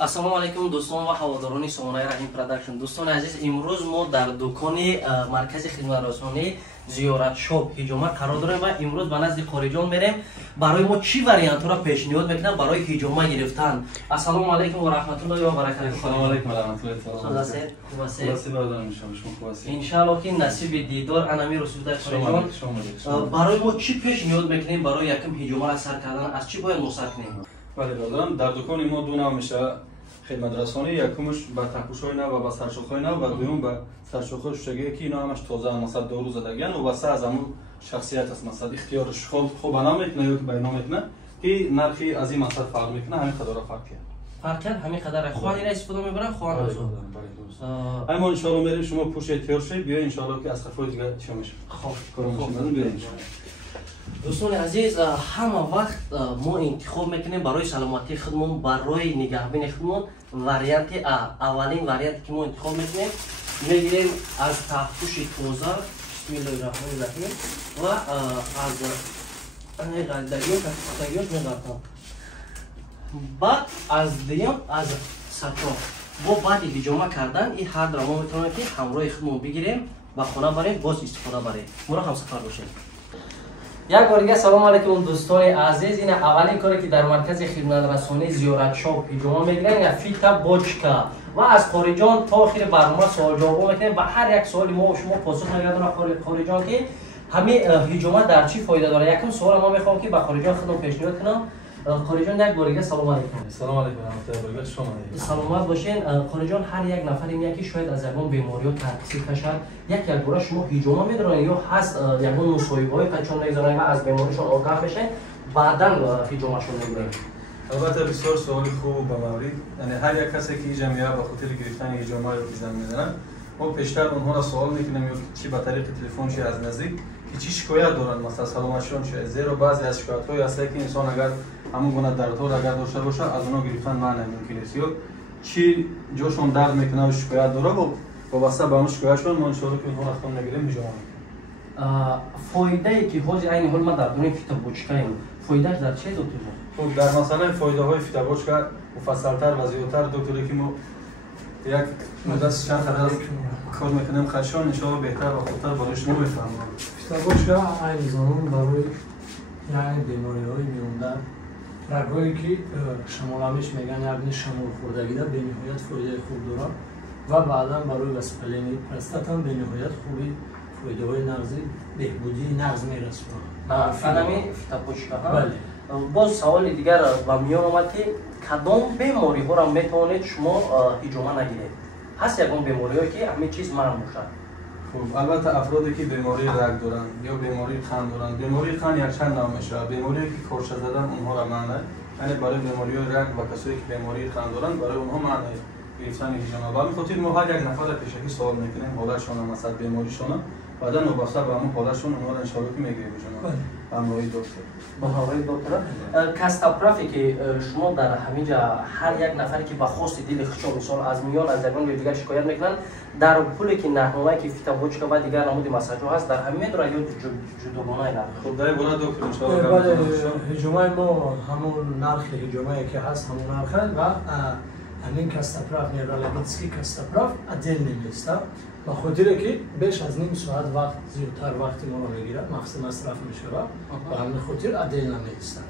السلام علیکم دوستان و هواداران سامانه رحیم پروداکشن. دوستان عزیز، امروز ما در دکان مرکز خدمت رسانی زیارت شاپ هجومه قرار داریم و امروز به نزد خارجان میریم برای ما چی واریانت را پیشنهاد میکنن برای هجومه گرفتن. السلام علیکم و رحمت الله و برکاته. السلام علیکم و رحمت الله تعالی. خوب هستید؟ خوب هستید؟ ان شاء الله که نصیب دیدار انامی رسول خارجان برای ما چی پیشنهاد میکنیم برای یکم هجومه را سر کردن، از چی باید مصرف کنیم؟ بله برادران، در دکان ما دو نوع میشه خدمت رسانی. یکمش با تپوش‌های نو و با سرشوخ‌های نو و دوم با سرشوخ‌های شجاعی که اینا همش تازه مثلا دو روز زدگان و واسه از همون شخصیت است، مثلا اختیارش خوب بنا میکنه یا که بیان میکنه که نرخی از این مثلا فرق میکنه، همین قدر فرق کرد. فرق کرد همین قدر خواهی را استفاده میبرن خواهی را اما ان شاء الله میریم شما پوش احتیاط شید بیا ان شاء الله که از خفای دیگه چی میشه. خوب بریم. دوستان عزیز، همه وقت ما انتخاب میکنیم برای سلامتی خودمون، برای نگهبانی خودمون واریانت اولین واریانت که ما انتخاب میکنیم میگیریم از تحفوش تازه بسم الله الرحمن الرحیم و از قلدگیوش میگردم. بعد از دیم از سطح با بعد هجومه کردن این هر درما میتونیم که همراه خودمون بگیریم و خونه بریم باز استفاده بریم. مرا هم سفر باشیم. یک بار دیگه سلام علیکم دوستان عزیز. این اولین کاری که در مرکز خدمت رسانی زیارت شاپ هجومه میگیرن این فیتا بوچکا و از خارجان تا آخر برنامه سوال جواب میکنیم. با هر یک سوالی ما و شما پاسخ میدیم خارجان که همین هجومه در چی فایده داره. یکم سوال ما میخوام که به خارجان خودم پیشنهاد کنم. خارجان یک بار دیگه سلام علیکم. سلام علیکم رحمت الله و برکاته. شما سلامت باشین. خارجان هر یک نفری میگه که شاید از یگان بیماری ها ترخیص کشد یک بار شما هجومه میدارن یا هست یگان مصاحبه‌های قچون میذارن و از بیماریشون آگاه بشن بعداً هجومهشون میگیرن. البته بسیار سوال خوب و مورد، یعنی هر یک کسی که اینجا میاد به خاطر گرفتن هجومه رو میزنن میزنن ما پیشتر اونها را سوال میکنیم یا چی به طریق تلفن چی از نزدیک که چی شکایت دارن مثلا سلامتشون چیه، زیرا بعضی از شکایت‌های هست که انسان اگر همون گونه دردها اگر داشته باشه از اونها گرفتن معنی ممکن است یا چی جاشون درد میکنه و شکایت داره و وابسته به اون شکایتشون ما ان شاء الله که اونها را خودمون نگیریم هجومه. فایده ای که حاضر این حال ما در دنیای فیتا بوچکا فایدهش در چه دکتر؟ خب در مثلا فایده های فیتا بوچکا مفصل‌تر و زیادتر دکتری که ما یک مدت چند خدمت کار میکنیم خشان ان شاء الله بهتر و خوبتر برای شما بفهمم. فیتا بوچکا این زمان برای یعنی بیماری‌های میونده رگایی که شمالش میگن یعنی شمال خوردگی در بینهایت فایده خوب داره و بعدا برای وسپلینی پرستات هم بینهایت خوبی فایده های نغزی بهبودی نغز میرسونه. فنمی فیتا بوچکا. بله. باز سوال دیگر و میان آمد که کدام بیماری ها را میتوانید شما هجومه نگیرید؟ هست یکون بیماری هایی که همه چیز منع باشد؟ خب البته افرادی که بیماری رگ دارن یا بیماری قند دارن، بیماری قند یک چند نوع میشه. بیماری که کورشه زدن اونها را منع، یعنی برای بیماری رگ و کسایی که بیماری قند دارن برای اونها منع گرفتن هجومه. ولی خاطر ما هر یک نفر پیشکی سوال میکنیم حالتشون مثلا بیماریشون بعدا وابسته به همون حالتشون اونها را ان شاء الله که میگیریم هجومه. همراهی دکتر. با همراهی دکتر. کاستاپرافی که شما در همینجا هر یک نفری که با خواست دل خشم مثال از میان از یگان یا دیگر شکایت میکنن در پولی که نرخ‌نامه‌ای که فیتا بوچکا و دیگر نمود مساج هست در همین داره یا جداگانه نرخ. خب در بالا دکتر ان شاء الله بله هجومه ما همون نرخ هجومه که هست همون نرخه و همین کاستاپراف نیرالگیتسکی کاستاپراف عدل نمیسته و خاطر که بیش از نیم ساعت وقت زیادتر وقتی ما رو میگیره مقصد مصرف میشه و همین خاطر عدل نمیسته.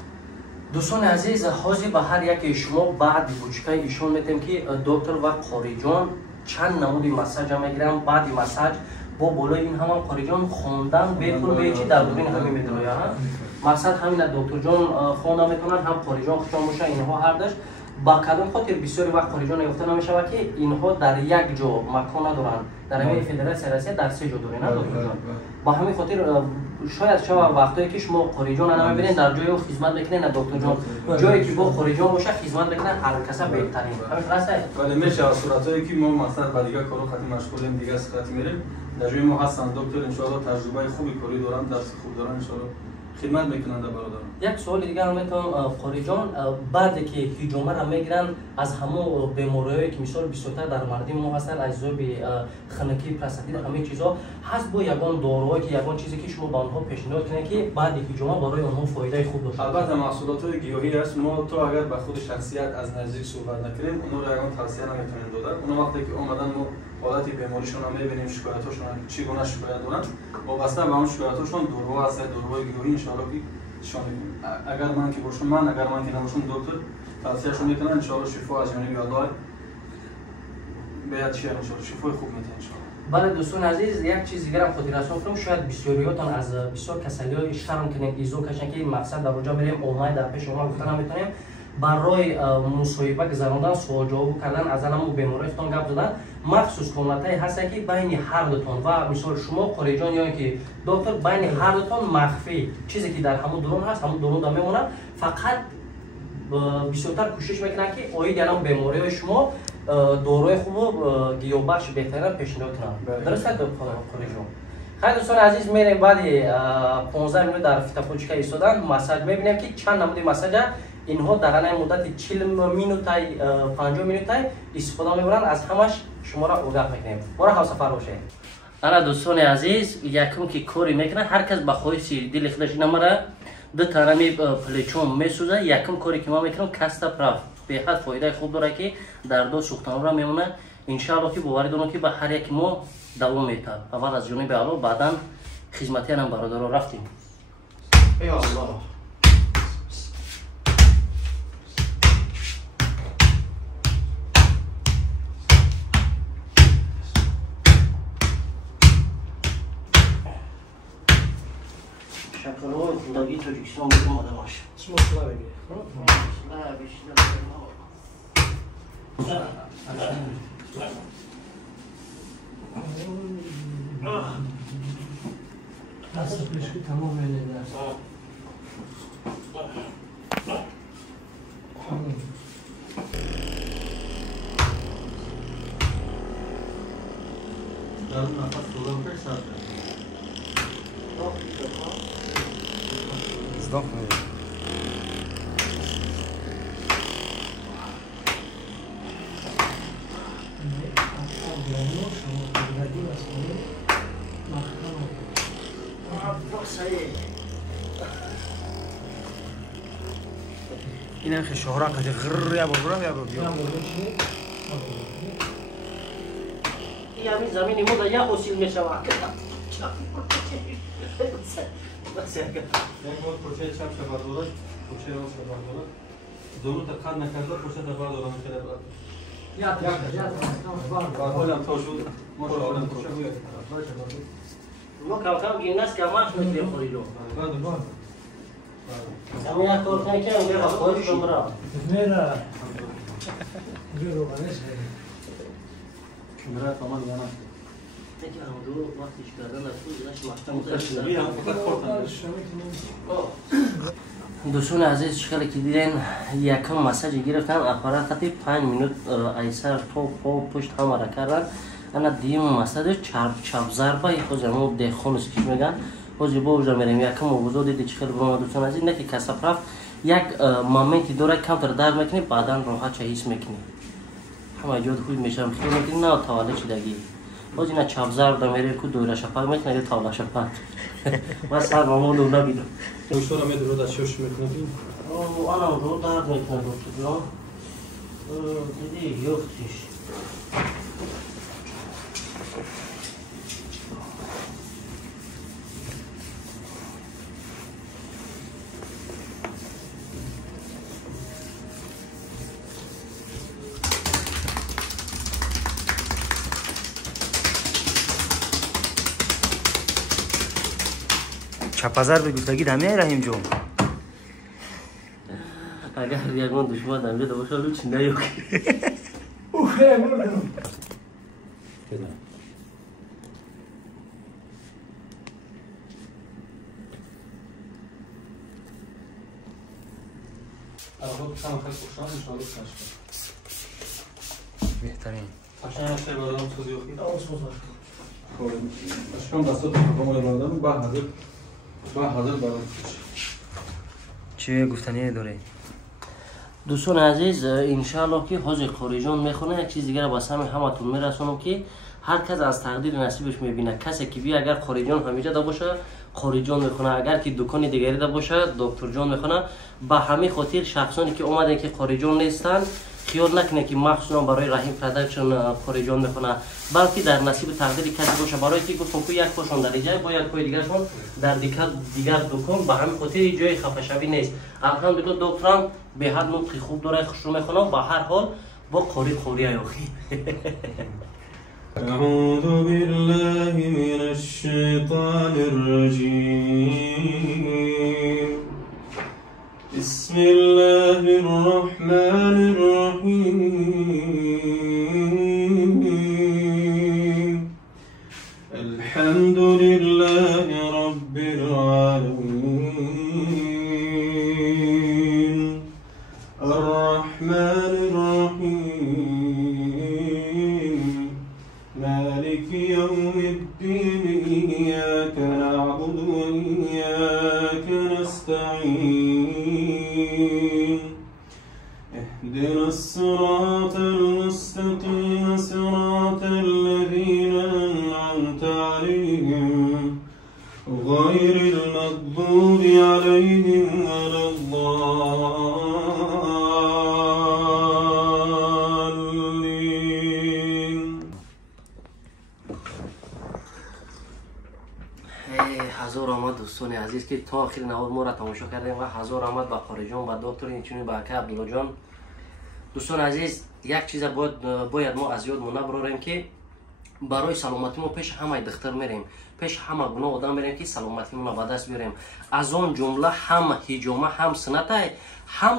دوستان عزیز، حاضر به هر یک شما بعد بوچکای ایشون میتیم که دکتر و خارجان چند نمود مساج میگیرن. بعد مساج با بالای این همان خارجان خوندن به پول به چی در دورین همین میدونه ها مقصد همین دکتر جان خوندن میتونن هم خارجان خوشا باشه اینها هر داش با کدام خاطر بسیاری وقت خارجان یافته نمیشه که اینها در یک جا مکان ندارن در همین فدراسیون روسیه در سه جا داره نه دکتر جان. با همین خاطر شاید شما وقتایی که شما خارجان نمیبینید در جای خدمت میکنین دکتر جان جایی که با خارجان باشه خدمت میکنن هر کس بهترین همین درسته. ولی میشه صورتایی که ما مثلا با دیگه کارو خاطر مشغولیم دیگه سخت میریم در جای ما هستن دکتر ان شاء الله تجربه خوبی کاری دارن درس خوب دارن ان شاء الله خدمت میکنند برادران. یک سوال دیگه هم میتونم قاری جان، بعد که هجومه را میگیرن از همه بیماریایی که مثال بیشتر در مردم ما هستن، از ذوب خنکی پروستات همه چیزا هست، با یگان داروهایی که یگان چیزی که شما به آنها پیشنهاد کنید که بعد هجومه برای آنها فایده خوب داشته؟ البته محصولات گیاهی است، ما تو اگر به خود شخصیت از نزدیک صحبت نکنیم اونا را یگان توصیه نمیتونیم دادن. اونا وقتی که اومدن ما حالت بیماریشون رو میبینیم، شکایتاشون چگونه شکایت دارن، وابسته به اون شکایتاشون داروها هست، داروهای گیاهی ان شاء الله شامل کنیم. اگر من که باشم، اگر من که نباشم دکتر توصیهشون میکنن ان شاء الله شفا از جانب الله بیاد شیر ان شاء الله شفای خوب میده ان شاء الله. بله دوستان عزیز، یک چیز دیگر هم خاطراتتون کنم، شاید بسیاریاتون از بسیار کسلی‌های شرم کنید ایزو کشن که مقصد در اونجا میریم آنلاین در پیش شما گفتن میتونیم برای مصاحبه گذراندن سوال جواب کردن از همون بیماریتون گپ زدن، مخصوص کاملتای هست که بین هر دوتون و مثال شما قاری جان یا که دکتر بین هر دوتون مخفی چیزی که در همون درون هست همون درون میمونه، فقط بسیارتر کوشش میکنن که اوید الان بیماری شما داروی خوب و گیاهبخش بهترین پیشنهاد کنن. درسته دکتر قاری جان؟ خیلی دوستان عزیز، میریم بعد 15 minut در فیتاپوچکا ایستادن مساج میبینیم که چند نمود مساج اینها در این مدت 40 minut تا 50 minut استفاده میبرن. از همش شما را آگاه میکنیم. برای همسفر باشه. انا دوستان عزیز، یکم که کاری میکنه هر کس به خواهش دل خودش نمره دو ترمی پلیچون میسوزه. یکم کاری که ما میکنم کاست پراف به حد فایده خوب داره که در دو سوختن را میمونه. ان شاء الله که باور دارم که به هر یک ما دوام میده. اول از جانب اعلی، بعدا خدمتی هم برادران رفتیم. ای الله. شکل‌های خودگی تاجیکستان بگم آده باشه. چی مطلع بگی؟ مطلع بیشتر دست پیشکی تمام میلیده. در اون نفس بودم که سر Zdąch mnie. این هم که شهران که غرر یا برگرم یا برگرم این همین زمینی ما در یک حسیل می شود. یک بار پروچه چپ شبر دارد، پروچه راست شبر دارد، ضرورت قد نکرده پروچه دبر دارم میکنه برد. حالم تا شد، ما حالم تا شد. ما کم کم گیمناست که همه شد بخوری رو. همه یک کار کنی که اونگه بخوری شمرا. میره. اینجا رو بانش هایی. کمره تمام یعنی. یکی هم رو وقتیش کردن از خود داشت مشتم بی هم فقط خورتن. دوستان عزیز، شکلی که دیدین یکم مساج گرفتن، اپارات 5 minut ایسر تو پشت همه را کردن. انا دیم مساج چپ ضربه خود زمین دخونش کش میگن. خودی با وجود میریم یکم موضوع دیدی چکل برام دوستان عزیز، نه که کسب رفت یک مومنتی دوره کمتر درد میکنی، بعدا راحت چه حس میکنی. همه جود خوب میشم خیلی میکنی، نه تاله چیدگی. خودی نه چپ ضربه میری کو دوره شفاق میکنی، نه تاله شفاق. من سر مامون رو نبیدم. دکتر امید رو در شش میکنه. انا رو درد میکنه دکتر جان. دیدی یختیش. چپازر بگو تاگید همه رحیم جون اگر یکمان دشمن دمجه دوشا لو چنده یوکی اوه مردم بهترین عشان هسته بادم سوزی اخیر خب اشکام دستات رو بگم برادرم با حضر برای چی گفتنی داره؟ دوستان عزیز انشاءالله که حاج قاری جان میخونه یک چیز دیگه با همتون میرسونم که هر کس از تقدیر نصیبش میبینه. کسی که بی اگر قاری جان همیشه دا باشه قاری جان میخونه، اگر که دکان دیگری دا باشه دکتر جان میخونه. به همین خاطر شخصانی که اومدن که قاری جان نیستن خیال نکنه که مخصوصا برای رحیم پروداکشن قاری جان میخونه، بلکه در نصیب تقدیر کسی باشه. برای که گفتم که یک پاشون در اینجا با یک پای دیگرشون در دیگر دکان، به همین خاطر جای خفه شوی نیست. الحمدلله دکترم به هر نطقی خوب داره، خوش رو میخونه. به هر حال با قاری ایاخی أعوذ بالله من الشيطان الرجيم بسم الله الرحمن الرحيم الحمد لله رب العالمين الرحمن الرحيم مالك يوم الدين إياك نعبد وإياك نستعين اهدنا الصراط المستقيم صراط الذين أنعمت عليهم غير المغضوب عليهم ولا الضالين. هزار آمد دوستان عزیز که تا آخر نوار ما را تماشا کردیم و هزار آمد با قاری جان و دکتر اینچنین با اکا عبدالله جان. دوستان عزیز یک چیز باید ما از یادمون نبراریم که برای سلامتی ما پیش همه دختر میریم، پیش همه گناه آدم میریم که سلامتی ما به دست بیاریم. از آن جمله هم حجامه هم سنت هم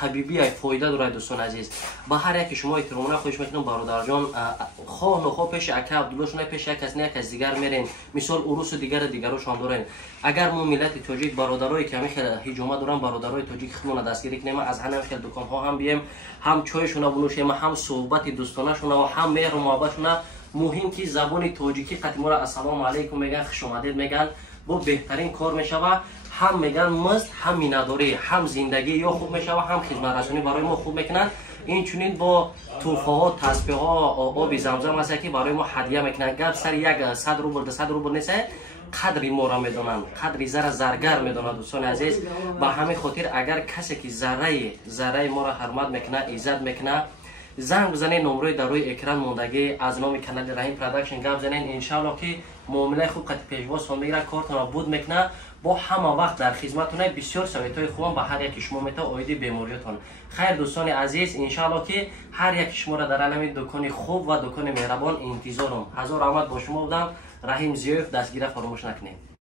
طبیبی فایده داره. دوستان عزیز با هر یکی شما احترامانه خوش میکنم برادر جان خواه نخواه پیش اکا عبدالله شونه پیش یک کس نه یک از دیگر میرین، مثال عروس دیگرشان دارین. اگر ما ملت تاجیک برادرای که همین حجامه دارن برادرای تاجیک خودمون دستگیری کنیم، از همین خیلی دکان ها هم بیم، هم چایشون بنوشیم، هم صحبت دوستانه شون و هم مهر و محبتشون. مهم که زبان تاجیکی قطعی ما را السلام علیکم میگن، خوش آمدید میگن، با بهترین کار میشوه. هم میگن مزد، هم میناداری، هم زندگی یا خوب میشوه، هم خدمت رسانی برای ما خوب میکنن. این چنین با توفه ها، تسبیح ها، آب زمزم است که برای ما هدیه میکنن. گپ سر یک 100 روبل 200 روبل نیست، قدری ما را میدونن، قدری زرگر میدونن. دوستان عزیز با همین خاطر اگر کسی که ذره ما را حرمت میکنه، عزت میکنه، زنگ بزنین، نمره در روی اکران موندگی از نام کانال رحیم پروداکشن گپ زنین. انشالله که معامله خوب قطع پیشواز هم میگیره، کارتون بود میکنه، با همه وقت در خدمتتونه. بسیار سویتای خوبم به هر یک شما میته آیدی بیماریتون. خیر دوستان عزیز انشالله که هر یک شما را در علم دکان خوب و دکان مهربان انتظارم. هزار رحمت با شما بودم. رحیم زیوف دستگیره فراموش نکنید.